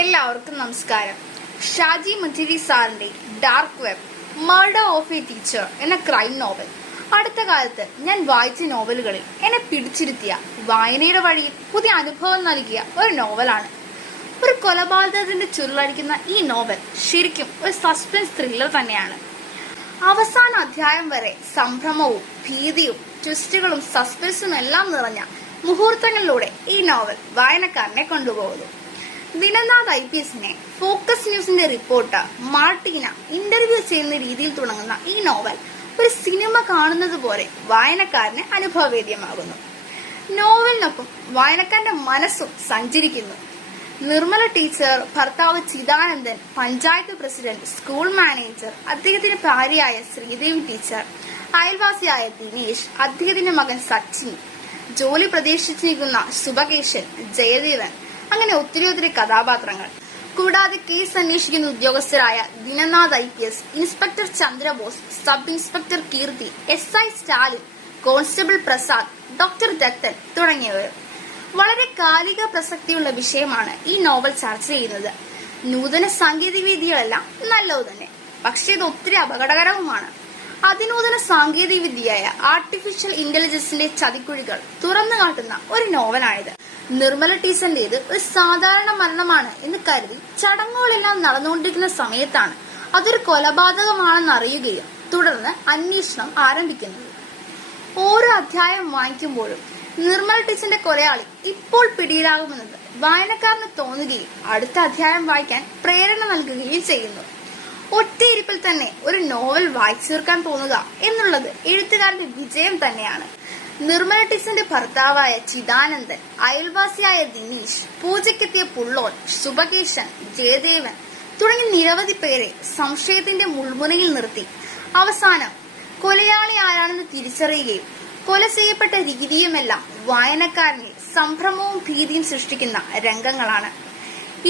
എല്ലാവർക്കും നമസ്കാരം. ഷാജി മഞ്ചേരി സാറിന്റെ dark web murder of a teacher എന്ന ക്രൈം നോവൽ അടുത്ത കാലത്ത് ഞാൻ വായിച്ച നോവലുകളിൽ എന്നെ പിടിച്ചിരുത്തിയ വായനയുടെ വഴിയിൽ പുതിയ അനുഭവം നൽകിയ ഒരു നോവലാണ് ഒരു കൊലപാതകത്തിന്റെ ചുരുളടിക്കുന്ന ഈ നോവൽ ശരിക്കും ഒരു സസ്പെൻസ് ത്രില്ലർ തന്നെയാണ്. അവസാന അധ്യായം വരെ സംഭ്രമവും ഭീതിയും ട്വിസ്റ്റുകളും സസ്പെൻസും എല്ലാം നിറഞ്ഞ മുഹൂർത്തങ്ങളിലൂടെ ഈ നോവൽ വായനക്കാരനെ കൊണ്ടുപോകുന്നു. ദിനനാഥ് ഐ പി എസിനെ ഫോക്കസ് ന്യൂസിന്റെ റിപ്പോർട്ടർ മാർട്ടീന ഇന്റർവ്യൂ ചെയ്യുന്ന രീതിയിൽ തുടങ്ങുന്ന ഈ നോവൽ ഒരു സിനിമ കാണുന്നത് പോലെ വായനക്കാരന് അനുഭവവേദ്യമാകുന്നു. നോവലിനൊപ്പം വായനക്കാരന്റെ മനസ്സും സഞ്ചരിക്കുന്നു. നിർമ്മല ടീച്ചർ ഭർത്താവ് Chidanandan panchayat president school manager അദ്ദേഹത്തിന്റെ ഭാര്യയായ ശ്രീദേവി ടീച്ചർ അയൽവാസിയായ ദിനേശ് അദ്ദേഹത്തിന്റെ മകൻ സച്ചിൻ ജോലി പ്രതീക്ഷിച്ചിരിക്കുന്ന സുബകേശൻ ജയദേവൻ അങ്ങനെ ഒത്തിരി ഒത്തിരി കഥാപാത്രങ്ങൾ. കൂടാതെ കേസ് അന്വേഷിക്കുന്ന ഉദ്യോഗസ്ഥരായ Dinanath I P S inspector Chandrabose sub inspector Keerthi S I Stalin constable Prasad doctor Dathan തുടങ്ങിയവർ. വളരെ കാലിക പ്രസക്തിയുള്ള വിഷയമാണ് ഈ നോവൽ ചർച്ച ചെയ്യുന്നത്. നൂതന സാങ്കേതിക വിദ്യകളെല്ലാം നല്ലത് തന്നെ. പക്ഷേ ഇത് ഒത്തിരി അപകടകരവുമാണ്. അതിനൂതന സാങ്കേതിക വിദ്യയായ ആർട്ടിഫിഷ്യൽ ഇന്റലിജൻസിന്റെ ചതിക്കുഴികൾ തുറന്നു കാട്ടുന്ന ഒരു നോവലാണിത്. നിർമ്മല ടീച്ചറിന്റേത് ഒരു സാധാരണ മരണമാണ് എന്ന് കരുതി ചടങ്ങുകളെല്ലാം നടന്നുകൊണ്ടിരിക്കുന്ന സമയത്താണ് അതൊരു കൊലപാതകമാണെന്ന് അറിയുകയും തുടർന്ന് അന്വേഷണം ആരംഭിക്കുന്നത്. ഓരോ അധ്യായം വായിക്കുമ്പോഴും നിർമ്മല ടീച്ചറിന്റെ കൊലയാളി ഇപ്പോൾ പിടിയിലാകുമെന്നത് വായനക്കാരന് തോന്നുകയും അടുത്ത അധ്യായം വായിക്കാൻ പ്രേരണ നൽകുകയും ചെയ്യുന്നു. ഒറ്റയിരിപ്പിൽ തന്നെ ഒരു നോവൽ വായിച്ചു തീർക്കാൻ തോന്നുക എന്നുള്ളത് എഴുത്തുകാരന്റെ വിജയം തന്നെയാണ്. നിർമ്മല ടീച്ചറിന്റെ ഭർത്താവായ ചിദാനന്ദൻ അയൽവാസിയായ ദിനീഷ് പൂജയ്ക്കെത്തിയ പുള്ളോൻ സുബകേശൻ ജയദേവൻ തുടങ്ങി നിരവധി പേരെ സംശയത്തിന്റെ മുൾമുനയിൽ നിർത്തി. അവസാനം കൊലയാളി ആരാണെന്ന് തിരിച്ചറിയുകയും കൊല ചെയ്യപ്പെട്ട രീതിയുമെല്ലാം വായനക്കാരനിൽ സംഭ്രമവും ഭീതിയും സൃഷ്ടിക്കുന്ന രംഗങ്ങളാണ്.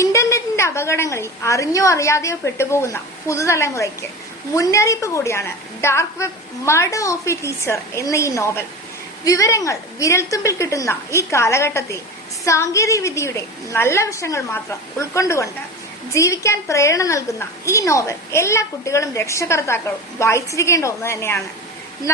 ഇന്റർനെറ്റിന്റെ അപകടങ്ങളിൽ അറിഞ്ഞോ അറിയാതെയോ പെട്ടുപോകുന്ന പുതുതലമുറയ്ക്ക് മുന്നറിയിപ്പ് കൂടിയാണ് dark web murder of a teacher എന്ന ഈ നോവൽ. വിവരങ്ങൾ വിരൽത്തുമ്പിൽ കിട്ടുന്ന ഈ കാലഘട്ടത്തിൽ സാങ്കേതിക വിദ്യയുടെ നല്ല വശങ്ങൾ മാത്രം ഉൾക്കൊണ്ടുകൊണ്ട് ജീവിക്കാൻ പ്രേരണ നൽകുന്ന ഈ നോവൽ എല്ലാ കുട്ടികളും രക്ഷകർത്താക്കളും വായിച്ചിരിക്കേണ്ട ഒന്ന് തന്നെയാണ്.